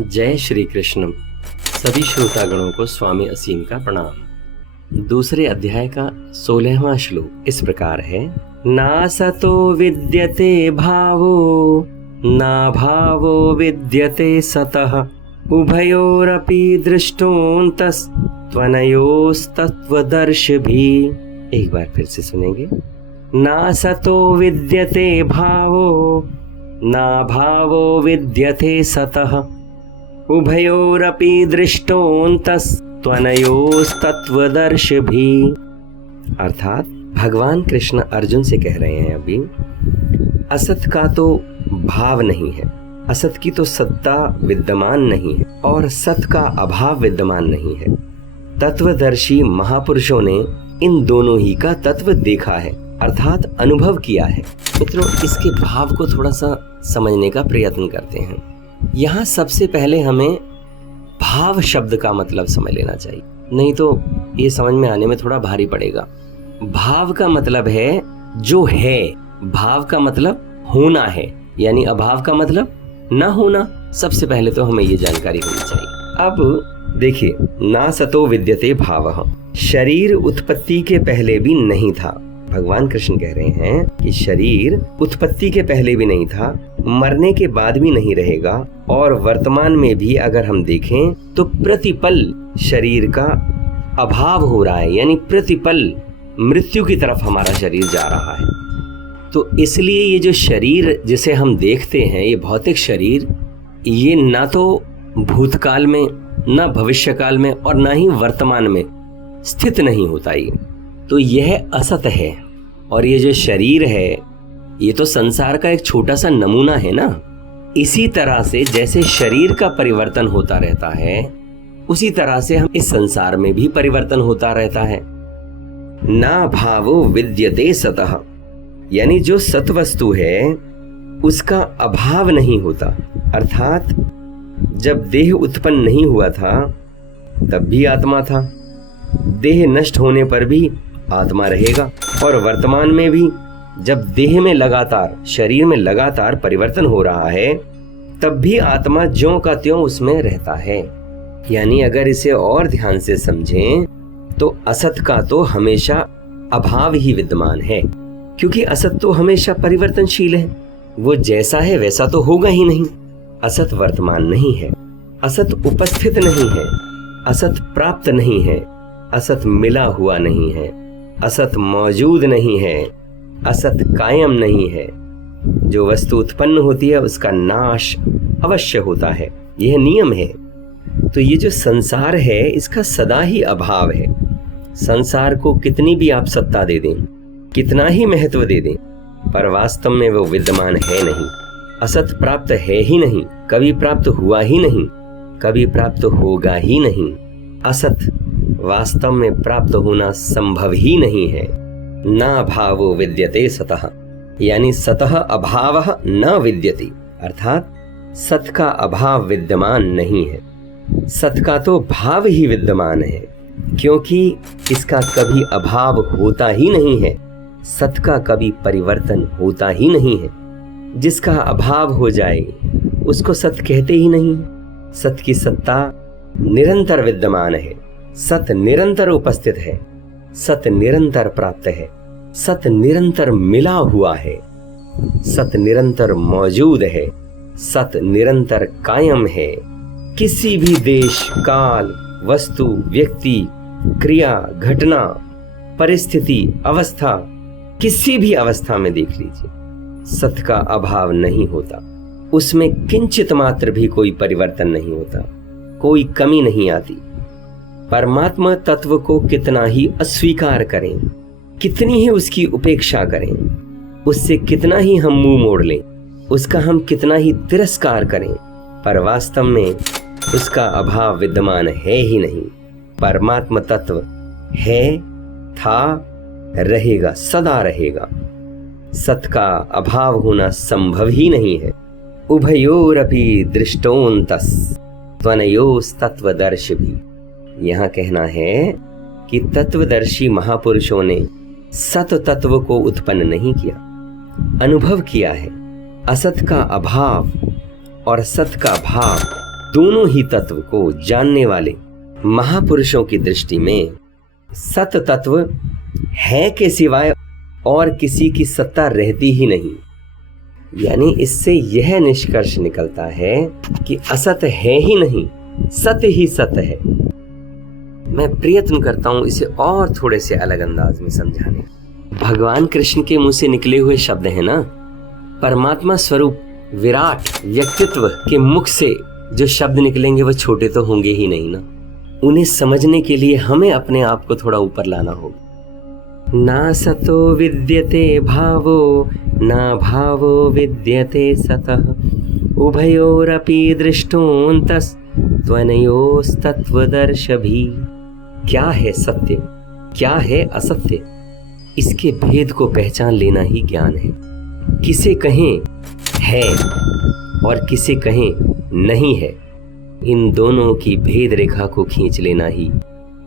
जय श्री कृष्ण। सभी श्रोतागणों को स्वामी असीम का प्रणाम। दूसरे अध्याय का 16वां श्लोक इस प्रकार है। ना सतो विद्यते भावो ना भावो विद्यते सतः उभयोरपि दृष्टोऽन्तस्त्वनयोस्तत्त्वदर्शिभिः। एक बार फिर से सुनेंगे। ना सतो विद्यते भावो ना भावो विद्यते सतः उभयोरपि दृष्टोऽन्तस्त्वनयोस्तत्त्वदर्शिभिः। अर्थात भगवान कृष्ण अर्जुन से कह रहे हैं, अभी असत का तो भाव नहीं है, असत की तो सत्ता विद्यमान नहीं है और सत का अभाव विद्यमान नहीं है। तत्वदर्शी महापुरुषों ने इन दोनों ही का तत्व देखा है, अर्थात अनुभव किया है। मित्रों, इसके भाव को थोड़ा सा समझने का प्रयत्न करते हैं। यहाँ सबसे पहले हमें भाव शब्द का मतलब समझ लेना चाहिए, नहीं तो ये समझ में आने में थोड़ा भारी पड़ेगा। भाव का मतलब है जो है, भाव का मतलब होना है, यानी अभाव का मतलब न होना। सबसे पहले तो हमें ये जानकारी होनी चाहिए। अब देखिए, ना सतो विद्यते भावः, शरीर उत्पत्ति के पहले भी नहीं था। भगवान कृष्ण कह रहे हैं कि शरीर उत्पत्ति के पहले भी नहीं था, मरने के बाद भी नहीं रहेगा, और वर्तमान में भी अगर हम देखें तो प्रतिपल शरीर का अभाव हो रहा है, यानी प्रतिपल मृत्यु की तरफ हमारा शरीर जा रहा है। तो इसलिए ये जो शरीर जिसे हम देखते हैं, ये भौतिक शरीर, ये ना तो भूतकाल में, ना भविष्यकाल में और ना ही वर्तमान में स्थित नहीं होता। ये तो यह असत है। और ये जो शरीर है, ये तो संसार का एक छोटा सा नमूना है ना। इसी तरह से जैसे शरीर का परिवर्तन होता रहता है, उसी तरह से हम इस संसार में भी परिवर्तन होता रहता है। ना भावो विद्यते सतः, यानी जो सत वस्तु है उसका अभाव नहीं होता। अर्थात जब देह उत्पन्न नहीं हुआ था तब भी आत्मा था, देह नष्ट होने पर भी आत्मा रहेगा, और वर्तमान में भी जब देह में लगातार, शरीर में लगातार परिवर्तन हो रहा है, तब भी आत्मा ज्यों का त्यों उसमें रहता है। यानी अगर इसे और ध्यान से समझें तो असत का तो हमेशा अभाव ही विद्यमान है, क्योंकि असत तो हमेशा परिवर्तनशील है। वो जैसा है वैसा तो होगा ही नहीं। असत वर्तमान नहीं है, असत उपस्थित नहीं है, असत प्राप्त नहीं है, असत मिला हुआ नहीं है, असत मौजूद नहीं है, असत कायम नहीं है। जो वस्तु उत्पन्न होती है उसका नाश अवश्य होता है, यह नियम है। तो ये जो संसार है इसका सदा ही अभाव है। संसार को कितनी भी आप सत्ता दे दें, कितना ही महत्व दे दें, पर वास्तव में वो विद्यमान है नहीं। असत प्राप्त है ही नहीं, कभी प्राप्त हुआ ही नहीं, कभी प्राप्त होगा ही नहीं। असत वास्तव में प्राप्त होना संभव ही नहीं है। ना भावो विद्यते सतः, यानी सतः अभावः न विद्यते, अर्थात सत का अभाव विद्यमान नहीं है। सत का तो भाव ही विद्यमान है, क्योंकि इसका कभी अभाव होता ही नहीं है। सत का कभी परिवर्तन होता ही नहीं है। जिसका अभाव हो जाए उसको सत कहते ही नहीं। सत की सत्ता निरंतर विद्यमान है, सत निरंतर उपस्थित है, सत निरंतर प्राप्त है, सत निरंतर मिला हुआ है, सत निरंतर मौजूद है, सत निरंतर कायम है। किसी भी देश, काल, वस्तु, व्यक्ति, क्रिया, घटना, परिस्थिति, अवस्था, किसी भी अवस्था में देख लीजिए, सत का अभाव नहीं होता। उसमें किंचित मात्र भी कोई परिवर्तन नहीं होता, कोई कमी नहीं आती। परमात्मा तत्व को कितना ही अस्वीकार करें, कितनी ही उसकी उपेक्षा करें, उससे कितना ही हम मुंह मोड़ लें, उसका हम कितना ही तिरस्कार करें, पर वास्तव में उसका अभाव विद्यमान है ही नहीं। परमात्मा तत्व है, था, रहेगा, सदा रहेगा। सत का अभाव होना संभव ही नहीं है। उभयोरपि दृष्टोऽन्तस्त्वनयोस्तत्त्वदर्शिभिः। यहाँ कहना है कि तत्वदर्शी महापुरुषों ने सत तत्व को उत्पन्न नहीं किया, अनुभव किया है। असत का अभाव और सत का भाव दोनों ही तत्व को जानने वाले महापुरुषों की दृष्टि में सत तत्व है के सिवाय और किसी की सत्ता रहती ही नहीं। यानी इससे यह निष्कर्ष निकलता है कि असत है ही नहीं, सत्य ही सत्य है। मैं प्रयत्न करता हूं इसे और थोड़े से अलग अंदाज में समझाने। भगवान कृष्ण के मुंह से निकले हुए शब्द हैं ना, परमात्मा स्वरूप विराट व्यक्तित्व के मुख से जो शब्द निकलेंगे वो छोटे तो होंगे ही नहीं ना। उन्हें समझने के लिए हमें अपने आप को थोड़ा ऊपर लाना होगा। ना सतो विद्यते भावो ना भावो विद्यते सतः उभयोरपि दृष्टोऽन्तस् त्वनयोस्तत्त्वदर्शभी। क्या है सत्य, क्या है असत्य, इसके भेद को पहचान लेना ही ज्ञान है। किसे कहें है और किसे कहें नहीं है, इन दोनों की भेद रेखा को खींच लेना ही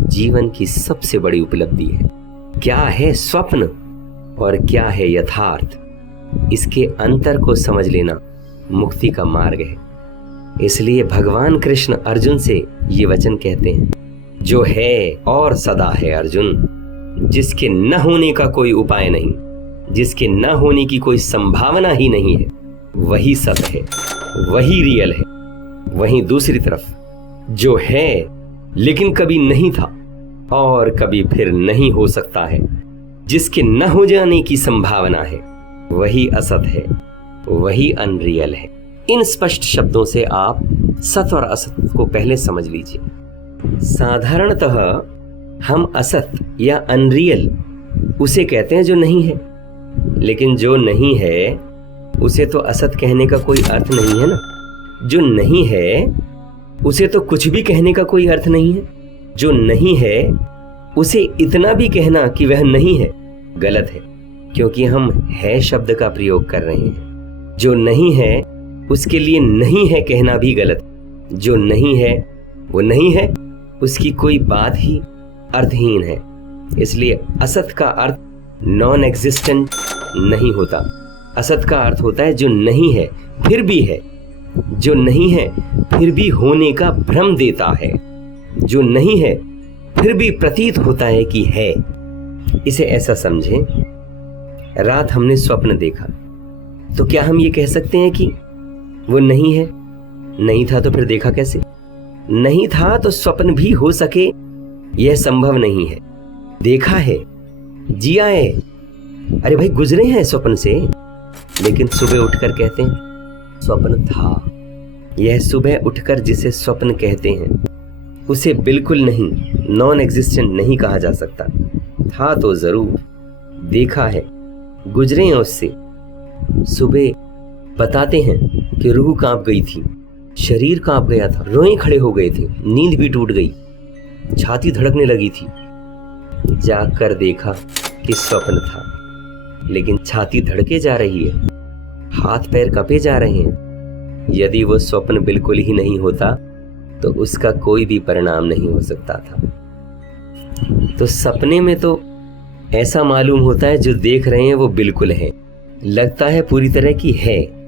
जीवन की सबसे बड़ी उपलब्धि है। क्या है स्वप्न और क्या है यथार्थ, इसके अंतर को समझ लेना मुक्ति का मार्ग है। इसलिए भगवान कृष्ण अर्जुन से ये वचन कहते हैं, जो है और सदा है अर्जुन, जिसके न होने का कोई उपाय नहीं, जिसके न होने की कोई संभावना ही नहीं है, वही सत्य है, वही रियल है। वहीं दूसरी तरफ जो है लेकिन कभी नहीं था और कभी फिर नहीं हो सकता है, जिसके न हो जाने की संभावना है, वही असत है, वही अनरियल है। इन स्पष्ट शब्दों से आप सत और असत को पहले समझ लीजिए। साधारणतः हम असत या अनरियल उसे कहते हैं जो नहीं है, लेकिन जो नहीं है उसे तो असत कहने का कोई अर्थ नहीं है ना। जो नहीं है उसे तो कुछ भी कहने का कोई अर्थ नहीं है। जो नहीं है उसे इतना भी कहना कि वह नहीं है गलत है, क्योंकि हम है शब्द का प्रयोग कर रहे हैं। जो नहीं है उसके लिए नहीं है कहना भी गलत। जो नहीं है वो नहीं है, उसकी कोई बात ही अर्थहीन है। इसलिए असत का अर्थ नॉन एग्जिस्टेंट नहीं होता। असत का अर्थ होता है जो नहीं है फिर भी है, जो नहीं है फिर भी होने का भ्रम देता है, जो नहीं है फिर भी प्रतीत होता है कि है। इसे ऐसा समझें, रात हमने स्वप्न देखा तो क्या हम ये कह सकते हैं कि वो नहीं है? नहीं था तो फिर देखा कैसे? नहीं था तो स्वप्न भी हो सके यह संभव नहीं है। देखा है, जिया है, अरे भाई गुजरे हैं स्वप्न से, लेकिन सुबह उठकर कहते हैं स्वप्न था। यह सुबह उठकर जिसे स्वप्न कहते हैं उसे बिल्कुल नहीं, नॉन एग्जिस्टेंट नहीं कहा जा सकता। था तो जरूर, देखा है, गुजरे हैं उससे। सुबह बताते हैं कि रूह कांप गई थी, शरीर कांप गया था, रोए खड़े हो गए थे, नींद भी टूट गई, छाती धड़कने लगी थी। जाकर देखा कि स्वप्न था, लेकिन छाती धड़के जा रही है, हाथ पैर कपे जा रहे हैं। यदि वो स्वप्न बिल्कुल ही नहीं होता तो उसका कोई भी परिणाम नहीं हो सकता था। तो सपने में तो ऐसा मालूम होता है जो देख रहे हैं वो बिल्कुल है, लगता है पूरी तरह की है,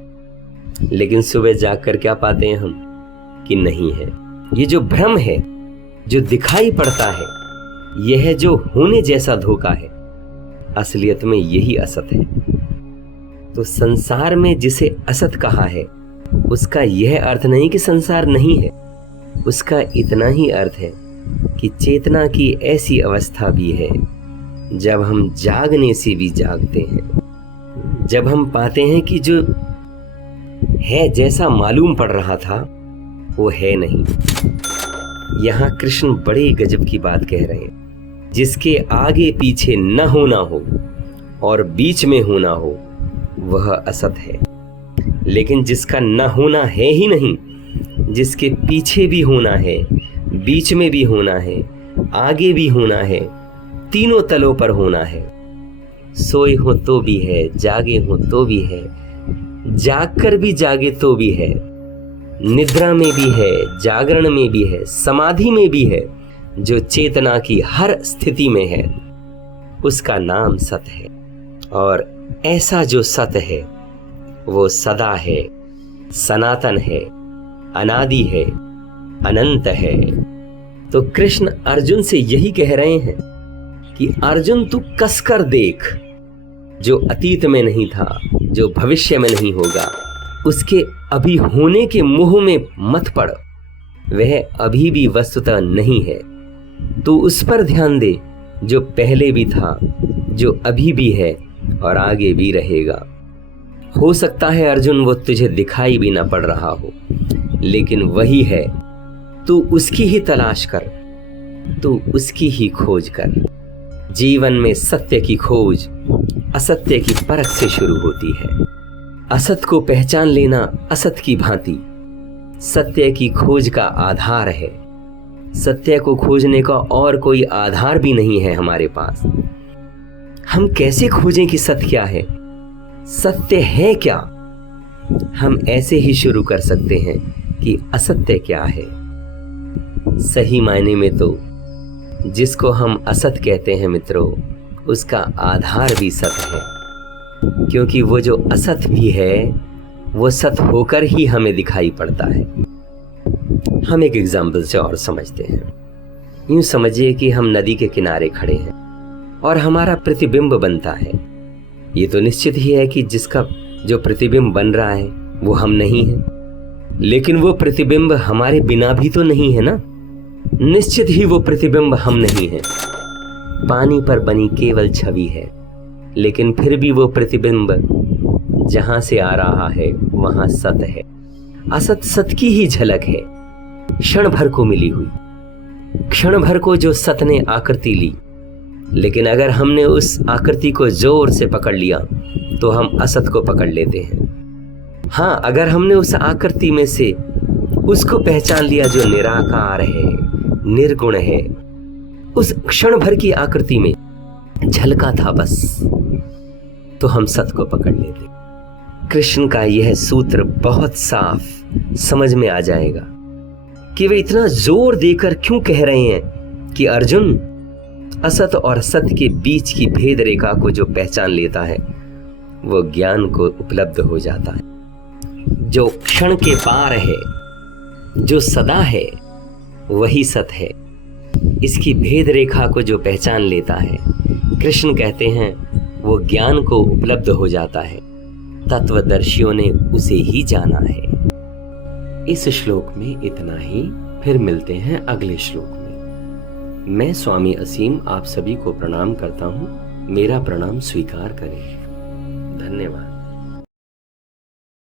लेकिन सुबह जागकर क्या पाते हैं हम कि नहीं है। ये जो भ्रम है, जो दिखाई पड़ता है, यह जो होने जैसा धोखा है, असलियत में यही असत है। तो संसार में जिसे असत कहा है उसका यह अर्थ नहीं कि संसार नहीं है, उसका इतना ही अर्थ है कि चेतना की ऐसी अवस्था भी है जब हम जागने से भी जागते हैं, जब हम पाते हैं कि जो है जैसा मालूम पड़ रहा था वो है नहीं। यहाँ कृष्ण बड़े गजब की बात कह रहे हैं, जिसके आगे पीछे न होना हो और बीच में होना हो वह असत है, लेकिन जिसका न होना है ही नहीं, जिसके पीछे भी होना है, बीच में भी होना है, आगे भी होना है, तीनों तलों पर होना है, सोए हो तो भी है, जागे हो तो भी है, जाग कर भी जागे तो भी है, निद्रा में भी है, जागरण में भी है, समाधि में भी है, जो चेतना की हर स्थिति में है उसका नाम सत है। और ऐसा जो सत है वो सदा है, सनातन है, अनादि है, अनंत है। तो कृष्ण अर्जुन से यही कह रहे हैं कि अर्जुन तू कसकर देख, जो अतीत में नहीं था, जो भविष्य में नहीं होगा, उसके अभी होने के मोह में मत पड़। वह अभी भी वस्तुतः नहीं है। तू उस पर ध्यान दे जो पहले भी था, जो अभी भी है और आगे भी रहेगा। हो सकता है अर्जुन वो तुझे दिखाई भी ना पड़ रहा हो, लेकिन वही है। तू उसकी ही तलाश कर, तू उसकी ही खोज कर। जीवन में सत्य की खोज असत्य की परख से शुरू होती है। असत को पहचान लेना असत की भांति सत्य की खोज का आधार है। सत्य को खोजने का और कोई आधार भी नहीं है हमारे पास। हम कैसे खोजें कि सत्य क्या है, सत्य है क्या? हम ऐसे ही शुरू कर सकते हैं कि असत्य क्या है। सही मायने में तो जिसको हम असत कहते हैं मित्रों, उसका आधार भी सत्य है, क्योंकि वो जो असत भी है वो सत होकर ही हमें दिखाई पड़ता है। हम एक एग्जाम्पल से और समझते हैं। यूं समझिए कि हम नदी के किनारे खड़े हैं और हमारा प्रतिबिंब बनता है। ये तो निश्चित ही है कि जिसका जो प्रतिबिंब बन रहा है वो हम नहीं है, लेकिन वो प्रतिबिंब हमारे बिना भी तो नहीं है ना। निश्चित ही वो प्रतिबिंब हम नहीं है। पानी पर बनी केवल छवि है, लेकिन फिर भी वो प्रतिबिंब जहां से आ रहा है वहां सत है। असत सत की ही झलक है, क्षण भर को मिली हुई, क्षण भर को जो सत ने आकृति ली। लेकिन अगर हमने उस आकृति को जोर से पकड़ लिया तो हम असत को पकड़ लेते हैं। हाँ, अगर हमने उस आकृति में से उसको पहचान लिया जो निराकार है, निर्गुण है, उस क्षण भर की आकृति में झलका था बस, तो हम सत को पकड़ लेते। कृष्ण का यह सूत्र बहुत साफ समझ में आ जाएगा कि वे इतना जोर देकर क्यों कह रहे हैं कि अर्जुन, असत और सत के बीच की भेद रेखा को जो पहचान लेता है वो ज्ञान को उपलब्ध हो जाता है। जो क्षण के पार है, जो सदा है, वही सत है। इसकी भेद रेखा को जो पहचान लेता है, कृष्ण कहते हैं, वो ज्ञान को उपलब्ध हो जाता है। तत्वदर्शियों ने उसे ही जाना है। इस श्लोक में इतना ही, फिर मिलते हैं अगले श्लोक में। मैं स्वामी असीम आप सभी को प्रणाम करता हूं। मेरा प्रणाम स्वीकार करें। धन्यवाद।